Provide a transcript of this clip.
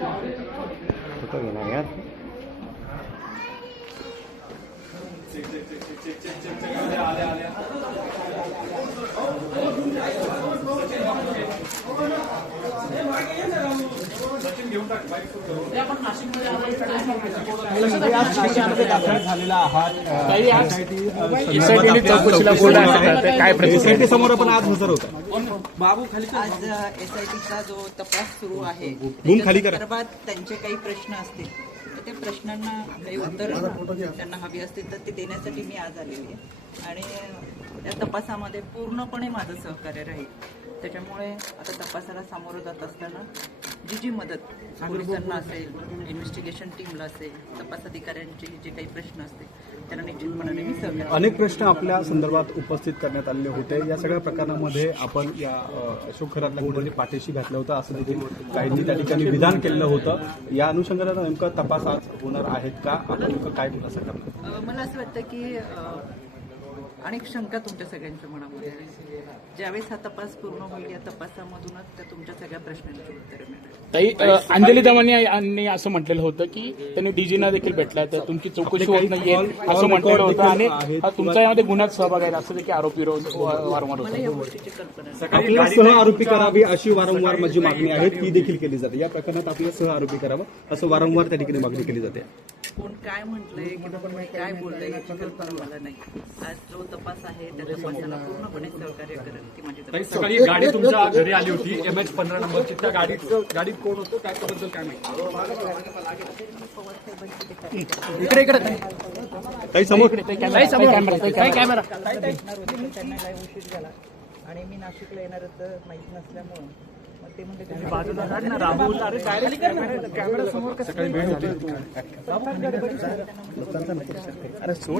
Photo घेणार यार. झालेला आहात एसआयटी समोर आपण आज हजर होता. बाबू खाली आज एसआयटीचा जो तपास सुरू आहे खाली करा. त्याच्या त्यांचे काही प्रश्न असतील तर त्या प्रश्नांना काही उत्तर त्यांना हवी असतील तर ते देण्यासाठी मी आज आलेली आहे आणि या तपासामध्ये पूर्णपणे माझं सहकार्य राहील. त्याच्यामुळे आता तपासाला सामोरं जात असताना जी मदत पोलिसांना असेल, इन्व्हेस्टिगेशन टीमला असेल, तपास अधिकाऱ्यांचे जे काही प्रश्न असतील त्यांना निश्चितपणाने मी सहकार्य. अनेक प्रश्न आपल्या संदर्भात उपस्थित करण्यात आलेले होते. या सगळ्या प्रकरणामध्ये आपण या अशोक खरातला गुन्ह्याची पाठीशी घातलं होतं असं देखील काहींनी त्या ठिकाणी विधान केलेलं होतं. या अनुषंगाने नेमका तपास आज होणार आहेत का? आपण नेमकं काय खुलासा करणार? मला असं वाटतं की अनेक शंका तुमच्या सगळ्यांच्या मनामध्ये आहे. ज्यावेळेस हा तपास पूर्ण होईल या तपासामधूनच त्या तुमच्या सगळ्या प्रश्नांची उत्तरं मिळणार. ताई, अंजली दमानी यांनी असं म्हटलेलं होतं की त्यांनी डीजीना देखील भेटलाय तर तुमची चौकशी होत नाहीये असं म्हटलेलं होतं आणि तुमचा यामध्ये गुन्ह्यात सहभाग आहे असं देखील आरोपी वारंवार मला या होतो. गोष्टीची कल्पना नाही. आपल्याला सह आरोपी करावी अशी वारंवार माझी मागणी आहे, ती देखील केली जाते. या प्रकरणात आपल्याला सह आरोपी करावं असं वारंवार त्या ठिकाणी मागणी केली जाते. कोण काय म्हटलंय किंवा कोण काय बोललंय याची कल्पना मला नाही. आज जो तपास आहे त्या तपासाला पूर्णपणे सहकार्य करेल ती माझी ताई, सकाळी गाडी तुमच्या घरी आली होती MH15 नंबरची. त्या गाडीत कोण होतं त्याच्याबद्दल काय माहिती? काही समोर कॅमेरा त्यांना काय उशीर झाला आणि मी नाशिकला येणारच माहित नसल्यामुळं मग ते म्हणजे बाजूला राहुल कॅमेरा समोर सकाळी भेट होती. कसं